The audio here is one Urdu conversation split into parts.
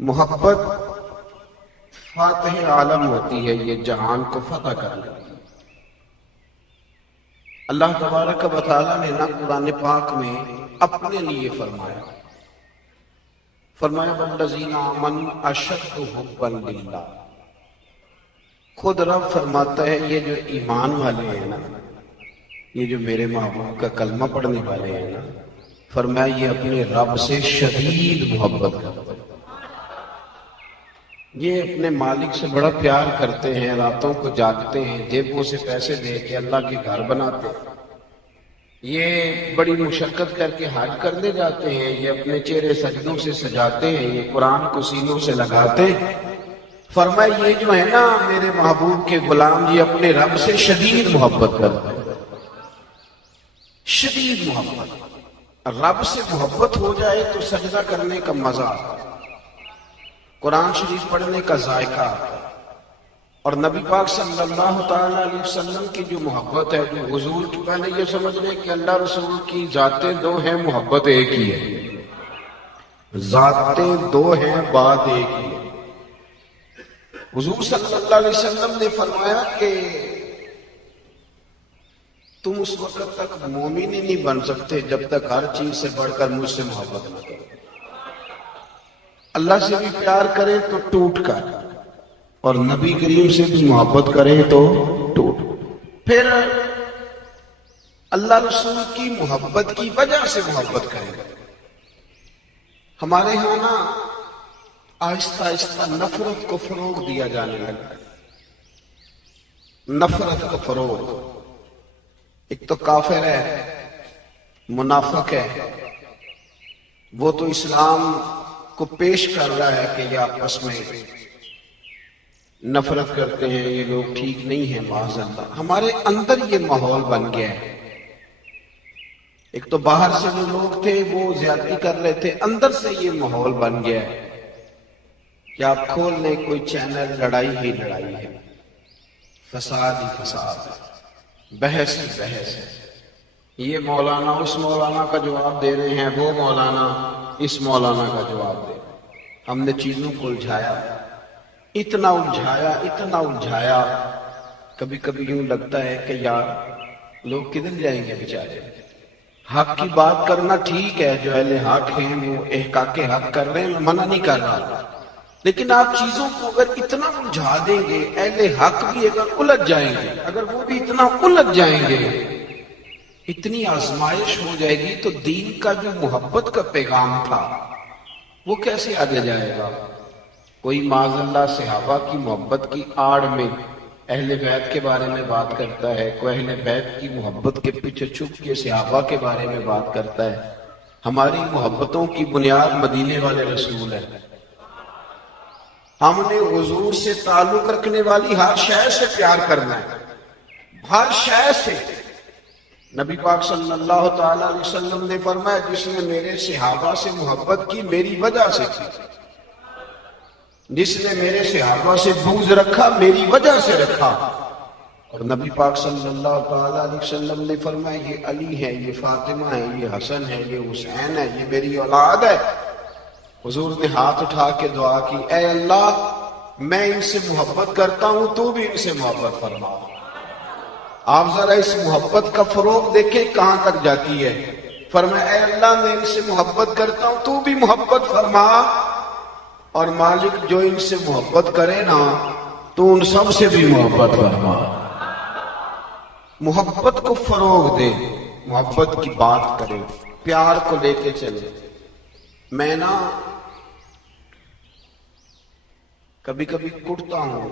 محبت فاتح عالم ہوتی ہے، یہ جہان کو فتح کر لیتی ہے۔ اللہ تبارک و تعالیٰ نے نہ قرآن پاک میں اپنے لیے فرمایا والذین آمنوا اشد حبا للہ۔ خود رب فرماتا ہے یہ جو ایمان والے ہیں نا، یہ جو میرے محبوب کا کلمہ پڑھنے والے ہیں نا، فرمایا یہ اپنے رب سے شدید محبت کرتے ہیں، یہ اپنے مالک سے بڑا پیار کرتے ہیں، راتوں کو جاگتے ہیں، جیبوں سے پیسے دے کے اللہ کے گھر بناتے ہیں، یہ بڑی مشقت کر کے حج کرنے جاتے ہیں، یہ اپنے چہرے سجدوں سے سجاتے ہیں، یہ قرآن کو سینوں سے لگاتے ہیں۔ فرمایا یہ جو ہے نا میرے محبوب کے غلام، یہ اپنے رب سے شدید محبت کرتے ہیں، شدید محبت۔ رب سے محبت ہو جائے تو سجدہ کرنے کا مزہ آتا ہے، قرآن شریف پڑھنے کا ذائقہ آتا ہے، اور نبی پاک صلی اللہ تعالیٰ علیہ وسلم کی جو محبت ہے، جو حضور کی، پہلے یہ سمجھ لیں کہ اللہ رسول کی ذاتیں دو ہیں، محبت ایک ہی ہے، ذاتیں دو ہیں، بات ایک ہی ہے۔ حضور صلی اللہ علیہ وسلم نے فرمایا کہ تم اس وقت تک مومن ہی نہیں بن سکتے جب تک ہر چیز سے بڑھ کر مجھ سے محبت نہ کرو۔ اللہ سے بھی پیار کرے تو ٹوٹ کر، اور نبی کریم سے بھی محبت کرے تو ٹوٹ۔ پھر اللہ رسول کی محبت کی وجہ سے محبت کرے۔ ہمارے ہاں نا آہستہ آہستہ نفرت کو فروغ دیا جانے لگا، نفرت کو فروغ۔ ایک تو کافر ہے، منافق ہے، وہ تو اسلام کو پیش کر رہا ہے کہ یہ آپس میں نفرت کرتے ہیں، یہ لوگ ٹھیک نہیں ہیں، معاذ اللہ۔ ہمارے اندر یہ ماحول بن گیا ہے، ایک تو باہر سے جو لوگ تھے وہ زیادتی کر رہے تھے، اندر سے یہ ماحول بن گیا ہے کہ آپ کھول لیں کوئی چینل، لڑائی ہی لڑائی ہے، فساد ہی فساد ہے، بحث ہی بحث ہے، یہ مولانا اس مولانا کا جواب دے رہے ہیں، وہ مولانا اس مولانا کا جواب دے رہے ہیں۔ ہم نے چیزوں کو الجھایا، اتنا الجھایا، کبھی کبھی یوں لگتا ہے کہ یار لوگ کدھر جائیں گے بیچارے۔ حق کی بات کرنا ٹھیک ہے، جو اہل حق ہیں وہ احقاق حق کر رہے ہیں، میں منع نہیں کر رہا، لیکن آپ چیزوں کو اگر اتنا الجھا دیں گے، اہل حق بھی اگر الجھ جائیں گے، اگر وہ بھی اتنا الجھ جائیں گے، اتنی آزمائش ہو جائے گی، تو دین کا جو محبت کا پیغام تھا وہ کیسے آگے جائے گا؟ کوئی معاذ اللہ صحابہ کی محبت کی آڑ میں اہل بیت کے بارے میں بات کرتا ہے، کوئی اہل بیت کی محبت کے پیچھے چھپ کے صحابہ کے بارے میں بات کرتا ہے۔ ہماری محبتوں کی بنیاد مدینے والے رسول ہے۔ ہم نے حضور سے تعلق رکھنے والی ہر شے سے پیار کرنا ہے، ہر شے سے۔ نبی پاک صلی اللہ تعالیٰ علیہ وسلم نے فرمایا جس نے میرے صحابہ سے محبت کی میری وجہ سے کی، جس نے میرے صحابہ سے بغض رکھا میری وجہ سے رکھا۔ اور نبی پاک صلی اللہ تعالیٰ علیہ وسلم نے فرمایا یہ علی ہے، یہ فاطمہ ہے، یہ حسن ہے، یہ حسین ہے، یہ میری اولاد ہے۔ حضور نے ہاتھ اٹھا کے دعا کی، اے اللہ میں ان سے محبت کرتا ہوں، تو بھی ان سے محبت فرما۔ آپ ذرا اس محبت کا فروغ دیکھیں کہاں تک جاتی ہے۔ فرمایا اے اللہ میں ان سے محبت کرتا ہوں، تو بھی محبت فرما، اور مالک جو ان سے محبت کرے نا تو ان سب سے بھی محبت فرما۔ محبت کو فروغ دے، محبت کی بات کرے، پیار کو لے کے چلے۔ میں نا کبھی کبھی کڑتا ہوں،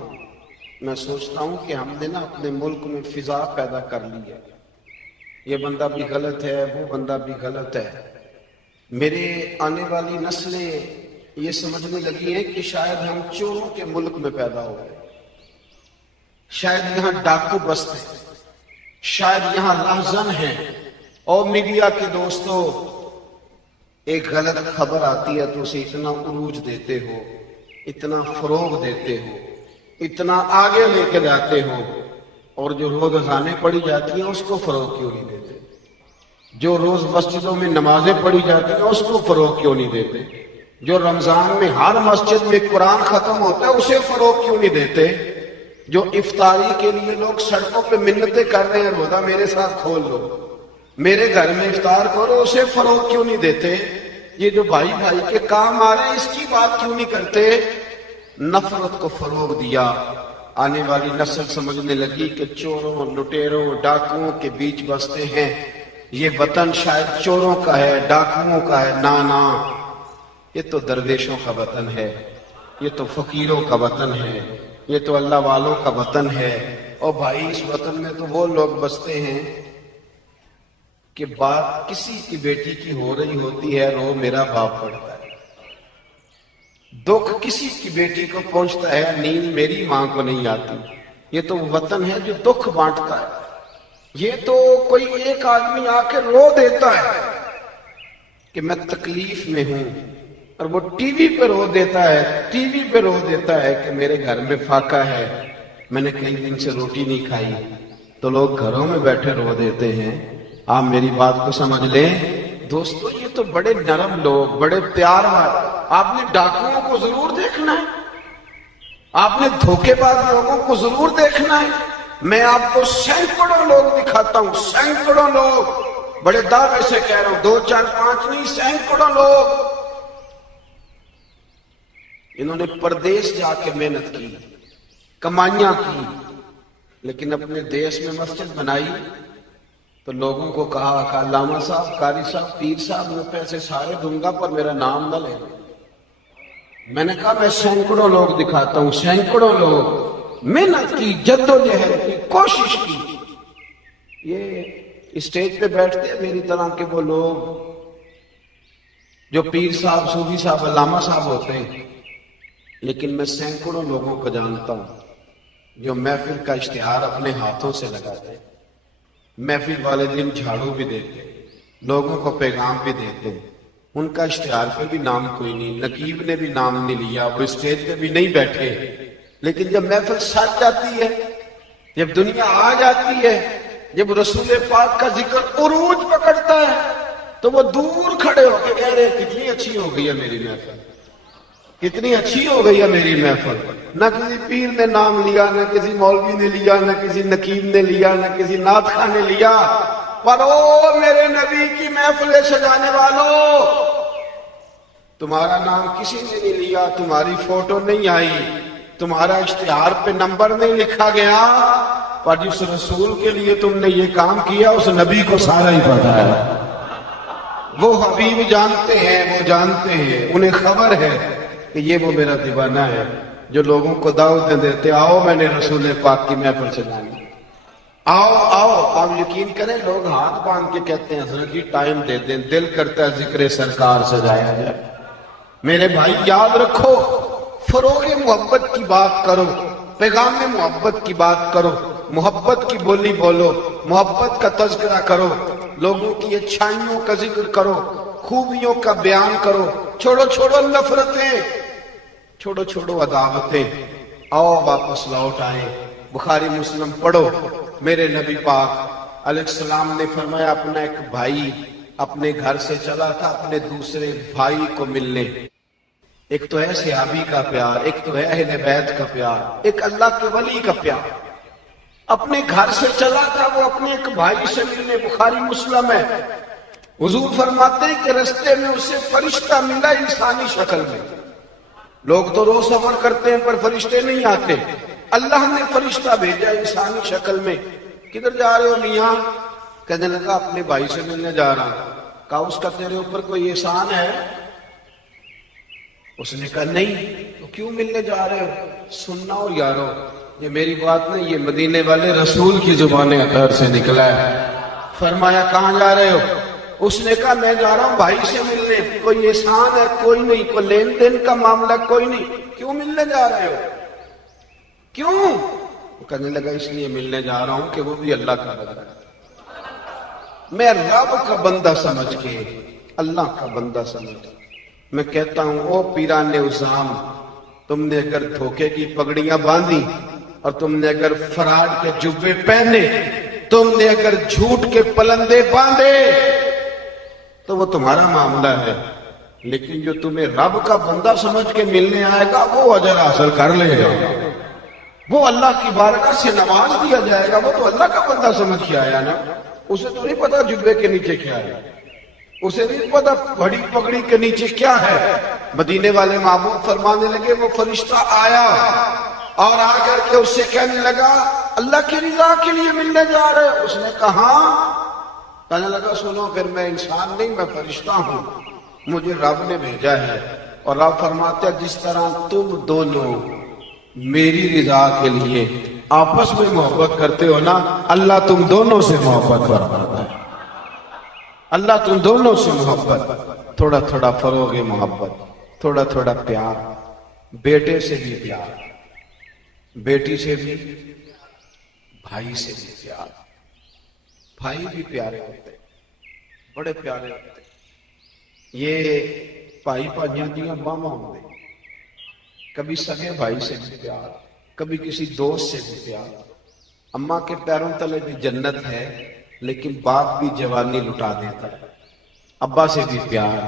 میں سوچتا ہوں کہ ہم نے نا اپنے ملک میں فضا پیدا کر لی ہے، یہ بندہ بھی غلط ہے، وہ بندہ بھی غلط ہے۔ میرے آنے والی نسلیں یہ سمجھنے لگی ہیں کہ شاید ہم چوروں کے ملک میں پیدا ہو گئے، شاید یہاں ڈاکو بستے ہیں، شاید یہاں لہزن ہیں۔ اور میڈیا کے دوستو، ایک غلط خبر آتی ہے تو اسے اتنا عروج دیتے ہو، اتنا فروغ دیتے ہو، اتنا آگے لے کے جاتے ہو، اور جو روز اذانیں پڑھی جاتی ہیں اس کو فروغ کیوں نہیں دیتے؟ جو روز مسجدوں میں نمازیں پڑھی جاتی ہیں اس کو فروغ کیوں نہیں دیتے؟ جو رمضان میں ہر مسجد میں قرآن ختم ہوتا ہے اسے فروغ کیوں نہیں دیتے؟ جو افطاری کے لیے لوگ سڑکوں پہ منتیں کر رہے ہیں روزہ میرے ساتھ کھول لو، میرے گھر میں افطار کرو، اسے فروغ کیوں نہیں دیتے؟ یہ جو بھائی بھائی کے کام آ رہے ہیں اس کی بات کیوں نہیں کرتے؟ نفرت کو فروغ دیا، آنے والی نسل سمجھنے لگی کہ چوروں، لٹیروں، ڈاکوؤں کے بیچ بستے ہیں، یہ وطن شاید چوروں کا ہے، ڈاکوؤں کا ہے۔ نا، یہ تو درویشوں کا وطن ہے، یہ تو فقیروں کا وطن ہے، یہ تو اللہ والوں کا وطن ہے۔ اور بھائی اس وطن میں تو وہ لوگ بستے ہیں کہ بات کسی کی بیٹی کی ہو رہی ہوتی ہے، رو میرا باپ پڑتا ہے، دکھ کسی کی بیٹی کو پہنچتا ہے، نیند میری ماں کو نہیں آتی۔ یہ تو وطن ہے جو دکھ بانٹتا ہے۔ یہ تو کوئی ایک آدمی آ کے رو دیتا ہے کہ میں تکلیف میں ہوں، اور وہ ٹی وی پہ رو دیتا ہے، ٹی وی پہ رو دیتا ہے کہ میرے گھر میں فاقہ ہے، میں نے کئی دن سے روٹی نہیں کھائی، تو لوگ گھروں میں بیٹھے رو دیتے ہیں۔ آپ میری بات کو سمجھ لیں دوستو، یہ تو بڑے نرم لوگ، بڑے پیار والے۔ آپ نے ڈاکوؤں کو ضرور دیکھنا ہے، آپ نے دھوکے باز لوگوں کو ضرور دیکھنا ہے۔ میں آپ کو سینکڑوں لوگ دکھاتا ہوں، سینکڑوں لوگ، بڑے دعوے سے کہہ رہا ہوں، 2 4 5 نہیں، سینکڑوں لوگ انہوں نے پردیس جا کے محنت کی، کمائیاں کی، لیکن اپنے دیش میں مسجد بنائی تو لوگوں کو کہا کہ علامہ صاحب، قاری صاحب، پیر صاحب، میں پیسے سارے دوں گا پر میرا نام نہ لے۔ میں نے کہا میں سینکڑوں لوگ دکھاتا ہوں، سینکڑوں لوگ محنت کی، جدوجہد کی، کوشش کی۔ یہ اسٹیج پہ بیٹھتے ہیں میری طرح کے وہ لوگ جو پیر صاحب، صوفی صاحب، علامہ صاحب ہوتے ہیں، لیکن میں سینکڑوں لوگوں کو جانتا ہوں جو محفل کا اشتہار اپنے ہاتھوں سے لگاتے، محفل والے دن جھاڑو بھی دیتے، لوگوں کو پیغام بھی دیتے، ان کا اشتہار پہ بھی نام کوئی نہیں، نقیب نے بھی نام نہیں لیا، وہ اسٹیج پہ بھی نہیں بیٹھے، لیکن جب محفل سج جاتی ہے، جب دنیا آ جاتی ہے، جب رسول پاک کا ذکر عروج پکڑتا ہے تو وہ دور کھڑے ہو کے کہہ رہے ہیں کتنی اچھی ہو گئی ہے میری محفل، کتنی اچھی ہو گئی ہے میری محفل۔ نہ کسی پیر نے نام لیا، نہ کسی مولوی نے لیا، نہ کسی نقیب نے لیا، نہ کسی نعت خواہ نے لیا، پر او میرے نبی کی محفلیں سجانے والوں، تمہارا نام کسی نے نہیں لیا، تمہاری فوٹو نہیں آئی، تمہارا اشتہار پہ نمبر نہیں لکھا گیا، پر جس رسول کے لیے تم نے یہ کام کیا اس نبی کو سارا ہی پتا ہے۔ وہ حبیب جانتے ہیں، وہ جانتے ہیں، انہیں خبر ہے کہ یہ وہ میرا دیوانہ ہے جو لوگوں کو دعوت دیتے، آؤ میں نے رسول پاک کی محفل سجانی، آؤ آؤ۔ آپ یقین کریں لوگ ہاتھ باندھ کے کہتے ہیں حضرت جی ٹائم دے دیں، دل کرتا ہے ذکر سرکار سجایا جائے۔ میرے بھائی یاد رکھو، فروغ محبت کی بات کرو، پیغام محبت کی بات کرو، محبت کی بولی بولو، محبت کا تذکرہ کرو، لوگوں کی اچھائیوں کا ذکر کرو، خوبیوں کا بیان کرو، چھوڑو نفرتیں، چھوڑو عداوتیں، آؤ واپس لوٹ آئیں۔ بخاری مسلم پڑھو، میرے نبی پاک علیہ السلام نے فرمایا اپنا ایک بھائی اپنے گھر سے چلا تھا اپنے دوسرے بھائی کو ملنے۔ ایک تو ہے صحابی کا پیار، ایک تو ہے اہل بیت کا پیار، ایک اللہ کے ولی کا پیار۔ اپنے گھر سے چلا تھا وہ اپنے ایک بھائی سے ملنے، بخاری مسلم ہے۔ حضور فرماتے ہیں کہ رستے میں اسے فرشتہ ملا انسانی شکل میں۔ لوگ تو روز سفر کرتے ہیں پر فرشتے نہیں آتے، اللہ نے فرشتہ بھیجا انسانی شکل میں۔ کدھر جا رہے ہو میاں؟ کہنے لگا اپنے بھائی سے ملنے جا رہا ہوں۔ کہا اس کا تیرے اوپر کوئی احسان ہے؟ اس نے کہا نہیں۔ تو کیوں ملنے جا رہے ہو؟ سننا اور یارو، یہ میری بات نہیں، یہ مدینے والے رسول کی زبان اطہر سے نکلا ہے۔ فرمایا کہاں جا رہے ہو؟ اس نے کہا میں جا رہا ہوں بھائی سے ملنے، کوئی احسان ہے؟ کوئی نہیں، کوئی لین دین کا معاملہ کوئی نہیں۔ کیوں ملنے جا رہے ہو؟ کیوں؟ وہ کہنے لگا اس لیے ملنے جا رہا ہوں کہ وہ بھی اللہ کا بندہ ہے، میں رب کا بندہ سمجھ کے، اللہ کا بندہ سمجھ کے میں کہتا ہوں او پیران عظام، تم نے اگر دھوکے کی پگڑیاں باندھی اور تم نے اگر فراڈ کے جبے پہنے، تم نے اگر جھوٹ کے پلندے باندھے تو وہ تمہارا معاملہ ہے، لیکن جو تمہیں رب کا بندہ سمجھ کے ملنے آئے گا وہ اجر حاصل کر لے گا، وہ اللہ کی بارگاہ سے نواز دیا جائے گا، وہ تو اللہ کا بندہ سمجھ کے آیا نا، اسے تو نہیں پتا جبے کے نیچے کیا ہے، اسے نہیں پتا بڑی پگڑی کے نیچے کیا ہے۔ مدینے والے محبوب فرمانے لگے وہ فرشتہ آیا اور آ کر کے اس سے کہنے لگا اللہ کی رضا کے لیے ملنے جا رہے، اس نے کہا، کہنے لگا سنو پھر میں انسان نہیں میں فرشتہ ہوں، مجھے رب نے بھیجا ہے، اور رب فرماتے ہیں جس طرح تم دونوں میری رضا کے لیے آپس میں محبت کرتے ہو نا، اللہ تم دونوں سے محبت فرماتا ہے، اللہ تم دونوں سے محبت، تھوڑا تھوڑا فروغ محبت، تھوڑا تھوڑا پیار، بیٹے سے بھی پیار، بیٹی سے بھی، بھائی سے بھی پیار، بھائی بھی پیارے ہوتے بڑے پیارے ہوتے، یہ بھائی بھائیاں دیاں باواں ہوندے، کبھی سگے بھائی سے بھی پیار، کبھی کسی دوست سے بھی پیار۔ اماں کے پیروں تلے بھی جنت ہے لیکن باپ بھی جوانی لٹا دیتا ہے، ابا سے بھی پیار،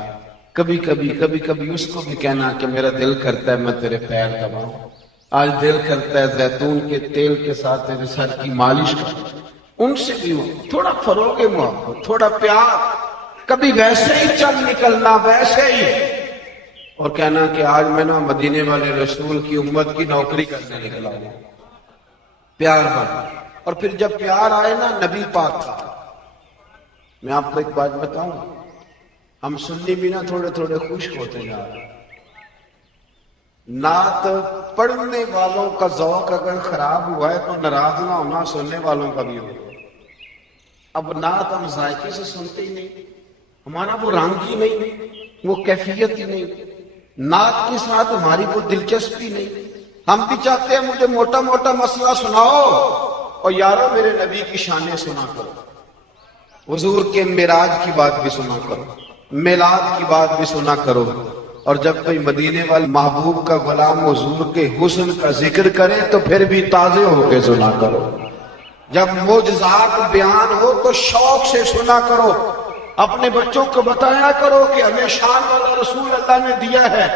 کبھی کبھی اس کو بھی کہنا کہ میرا دل کرتا ہے میں تیرے پیر دباؤں، آج دل کرتا ہے زیتون کے تیل کے ساتھ تیرے سر کی مالش کروں، ان سے بھی تھوڑا فروغ محبت، تھوڑا پیار، کبھی ویسے ہی چل نکلنا ویسے ہی، اور کہنا کہ آج میں نا مدینے والے رسول کی امت کی نوکری کرنے نکلا ہوں، پیار بنا۔ اور پھر جب پیار آئے نا نبی پاک کا، میں آپ کو ایک بات بتاؤں، ہم سنی بھی نا تھوڑے تھوڑے خوش ہوتے جا رہے ہیں، نعت پڑھنے والوں کا ذوق اگر خراب ہوا ہے تو ناراض نہ ہونا سننے والوں کا بھی ہوگا۔ اب نعت ہم ذائقے سے سنتے ہی نہیں، ہمارا وہ رنگ ہی نہیں، وہ کیفیت ہی نہیں، نعت کے ساتھ ہماری وہ دلچسپی نہیں، ہم بھی چاہتے ہیں مجھے موٹا موٹا مسئلہ سناؤ اور یارو میرے نبی کی شانیں سنا کرو، حضور کے معراج کی بات بھی سنا کرو، میلاد کی بات بھی سنا کرو، اور جب کوئی مدینے والے محبوب کا غلام حضور کے حسن کا ذکر کرے تو پھر بھی تازے ہو کے سنا کرو، جب معجزات بیان ہو تو شوق سے سنا کرو، اپنے بچوں کو بتایا کرو کہ ہمیں شان والا رسول اللہ نے دیا ہے،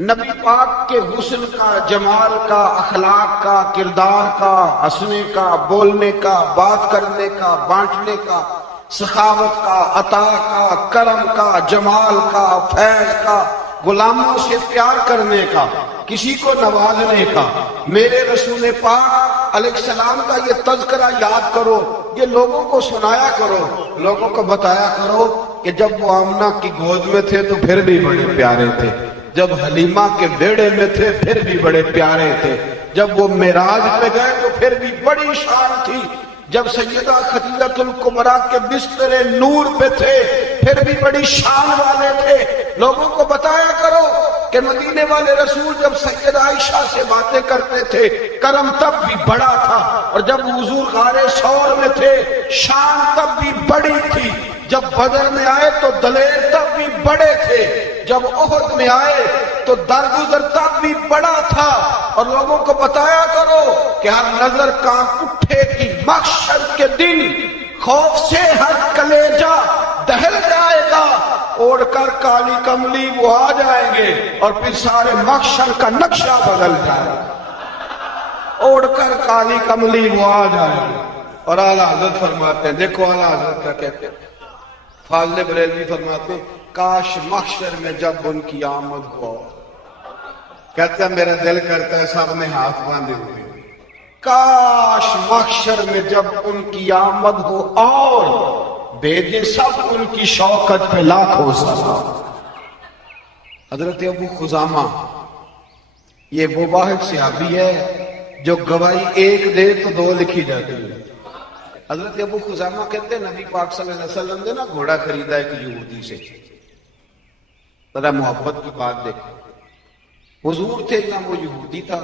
نبی پاک کے حسن کا، جمال کا، اخلاق کا، کردار کا، ہنسنے کا، بولنے کا، بات کرنے کا، بانٹنے کا، سخاوت کا، عطا کا، کرم کا، جمال کا، فیض کا، غلاموں سے پیار کرنے کا، کسی کو نوازنے کا، میرے رسول پاک علیہ السلام کا یہ تذکرہ یاد کرو، یہ لوگوں کو سنایا کرو، لوگوں کو بتایا کرو کہ جب وہ آمنہ کی گود میں تھے تو پھر بھی بڑے پیارے تھے، جب حلیمہ کے بیڑے میں تھے پھر بھی بڑے پیارے تھے، جب وہ معراج پہ گئے تو پھر بھی بڑی شان تھی، جب سیدہ خدیجہ الکبریٰ کے بستر نور پہ تھے پھر بھی بڑی شان والے تھے، لوگوں کو بتایا کرو کہ مدینے والے رسول جب سیدہ عائشہ سے باتیں کرتے تھے کرم تب بھی بڑا تھا، اور جب حضور غار ثور میں تھے شان تب بھی بڑی تھی، جب بدر میں آئے تو دلیر تب بھی بڑے تھے، جب احد میں آئے تو درگزر تب بھی بڑا تھا، اور لوگوں کو بتایا کرو کہ ہر نظر کانپ اٹھے کہ محشر کے دن خوف سے ہر کلیجہ دہل جائے گا، اوڑھ کر کالی کملی وہ آ جائیں گے اور پھر سارے محشر کا نقشہ بدل جائے گا، اوڑھ کر کالی کملی وہ آ جائیں گے۔ اور اعلیٰ حضرت فرماتے ہیں، دیکھو اعلیٰ حضرت کیا کہتے ہیں، فاضل بریلوی فرماتے ہیں کاش محشر میں جب ان کی آمد ہو، کہتے ہیں میرا دل کرتا ہے سب نے ہاتھ باندھے ہوئے، کاش محشر میں جب ان کی آمد ہو اور بھیجے سب ان کی شوکت پہ لاکھوں سلام۔ حضرت ابو خزامہ یہ وہ واحد صحابی ہے جو گواہی ایک دے تو دو لکھی جاتی ہے۔ حضرت ابو خزامہ کہتے ہیں نبی پاک صلی اللہ علیہ وسلم نے نا گھوڑا خریدا ایک یہودی سے، ذرا محبت کی بات دیکھو، حضور تھے یا وہ یہودی تھا،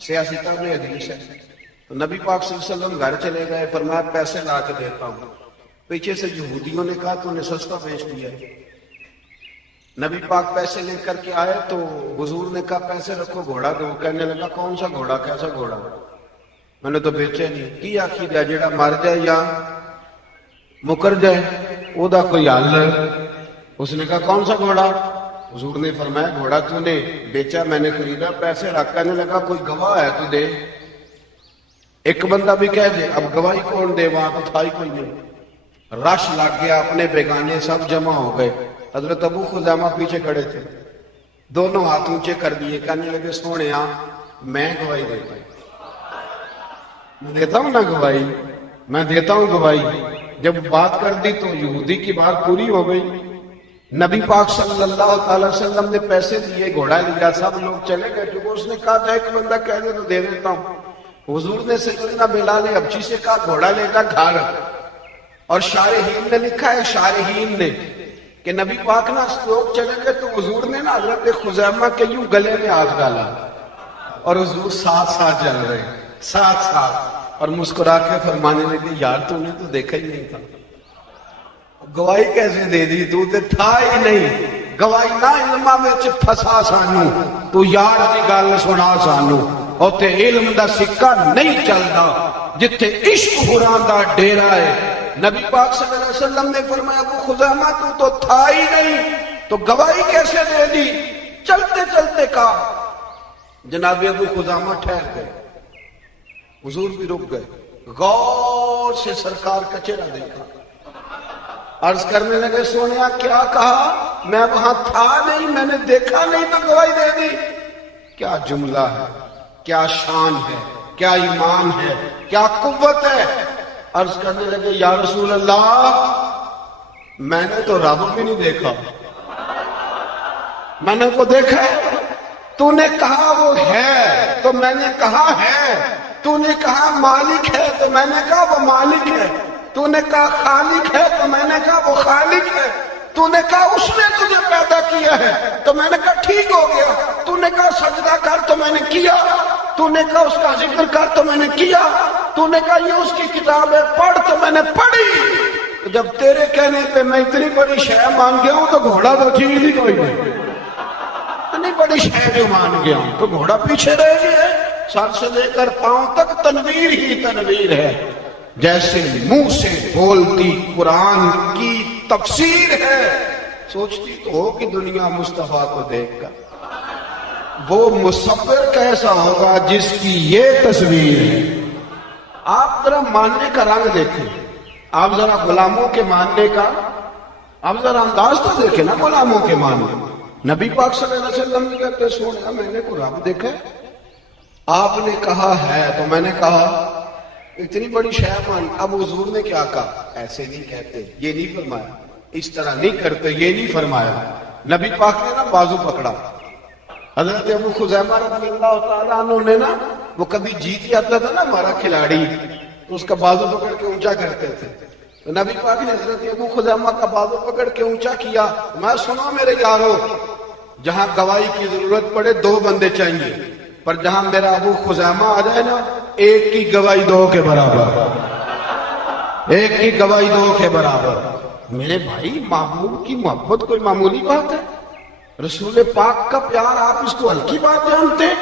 سیاستہ میں حدیث ہے، تو نبی پاک صلی اللہ علیہ وسلم گھر چلے گئے، فرمایا پیسے لا کے دیتا ہوں، پیچھے سے یہودیوں نے کہا تو انہیں سستا بیچ دیا، نبی پاک پیسے لے کر کے آئے تو حضور نے کہا پیسے رکھو گھوڑا دو، کہنے لگا کون سا گھوڑا، کیسا گھوڑا، میں نے تو بیچے نہیں، کی آخی دیا جیڑا مر جائے یا مکر جائے وہ دا کوئی حل ہے، اس نے کہا کون سا گھوڑا، حضور نے فرمایا گھوڑا تو نے بیچا، میں نے خریدا، پیسے رکھ کرنے لگا، کوئی گواہ ہے تو دے۔ ایک بندہ بھی کہہ دے، اب گواہی کون دے، وہاں تو تھا ہی کوئی نہیں۔ رش لگ گیا، اپنے بیگانے سب جمع ہو گئے۔ حضرت ابو خزیمہ پیچھے کھڑے تھے، دونوں ہاتھ اونچے کر دیے، کہنے لگے سونے میں گواہی دیتا ہوں، میں دیتا ہوں نا گواہی، میں دیتا ہوں گواہی۔ جب بات کر دی تو یہودی کی بات پوری ہو گئی۔ نبی پاک صلی اللہ تعالی وسلم نے پیسے دیے، گھوڑا لیا، سب لوگ چلے گئے، کیونکہ اس نے کہا تھا ایک بندہ کہہ دے تو دے دیتا ہوں۔ حضور نے سیدنا بلال حبشی سے کہا گھوڑا لے جا گھر، اور شارحین نے لکھا ہے، شارحین نے، کہ نبی پاک نا لوگ چلے گئے تو حضور نے نا حضرت خزیمہ کے یوں گلے میں ہاتھ ڈالا، اور حضور ساتھ ساتھ چل رہے، ساتھ ساتھ، اور مسکرا کے فرمانے لگے یار تو نے تو دیکھا ہی نہیں تھا، گواہی کیسے دے دی، تو تے تھا ہی نہیں، گواہی نہ علمہ وچ پھسا سانو، تو یار دی گل سنا سانو، اوتے علم دا سکہ نہیں چلدا، جتھے عشق حرام دا ڈیرا ہے۔ نبی پاک صلی اللہ علیہ وسلم نے فرمایا ابو خزیمہ تو تھا ہی نہیں، تو گواہی کیسے دے دی؟ چلتے چلتے کہا، جناب ابو خزیمہ ٹھہر گئے، حضور بھی رک گئے، غور سے سرکار کا چہرہ دیکھا، عرض کرنے لگے سونیا کیا کہا؟ میں وہاں تھا نہیں، میں نے دیکھا نہیں تو گواہی دے دی۔ کیا جملہ ہے، کیا شان ہے، کیا ایمان ہے، کیا قوت ہے۔ عرض کرنے لگے یا رسول اللہ میں نے تو رب بھی نہیں دیکھا، میں نے کو دیکھا ہے، تو نے کہا وہ ہے تو میں نے کہا ہے، تو نے کہا مالک ہے تو میں نے کہا وہ مالک ہے، تو نے کہا خالق ہے تو میں نے کہا وہ خالق ہے، تو نے کہا اس نے تجھے پیدا کیا ہے تو میں نے کہا ٹھیک ہو گیا، تو نے کہا سجدہ کر تو میں نے کیا، تو نے کہا اس کا ذکر کر تو میں نے کیا، تو نے کہا یہ اس کی کتاب ہے پڑھ تو میں نے پڑھی۔ جب تیرے کہنے پہ میں اتنی بڑی شے مان گیا ہوں تو گھوڑا تو ٹھیک نہیں کوئی نہیں، اتنی بڑی شے جو مان گیا ہوں تو گھوڑا پیچھے رہ گیا، سر سے لے کر پاؤں تک تنویر ہی تنویر ہے، جیسے منہ سے بولتی قرآن کی تفسیر ہے۔ سوچتی تو ہو کہ دنیا مصطفیٰ کو دیکھ کر وہ مصور کیسا ہوگا جس کی یہ تصویر ہے۔ آپ ذرا ماننے کا رنگ دیکھیں، آپ ذرا غلاموں کے ماننے کا، آپ ذرا انداز تو دیکھیں نا غلاموں کے ماننے۔ نبی پاک صلی اللہ علیہ وسلم نے کہتے سونا میں نے کو رب دیکھا، آپ نے کہا ہے تو میں نے کہا اتنی بڑی شے مان۔ اب حضور نے کیا کہا؟ ایسے نہیں کہتے، یہ نہیں فرمایا، اس طرح نہیں کرتے، یہ نہیں فرمایا۔ نبی پاک نے نا بازو پکڑا، حضرت ابو خزیمہ رضی اللہ تعالیٰ عنہ نے نا، وہ کبھی جیت جاتا تھا نا ہمارا کھلاڑی تو اس کا بازو پکڑ کے اونچا کرتے تھے، تو نبی پاک نے حضرت ابو خزیمہ کا بازو پکڑ کے اونچا کیا۔ میں سنو میرے یارو، جہاں گواہی کی ضرورت پڑے دو بندے چاہیے، پر جہاں میرا ابو خزیمہ آ جائے نا ایک کی گواہی دو کے برابر، ایک کی گواہی دو کے برابر۔ میرے بھائی محبوب کی محبت کوئی معمولی بات ہے؟ رسول پاک کا پیار آپ اس کو ہلکی بات جانتے ہیں؟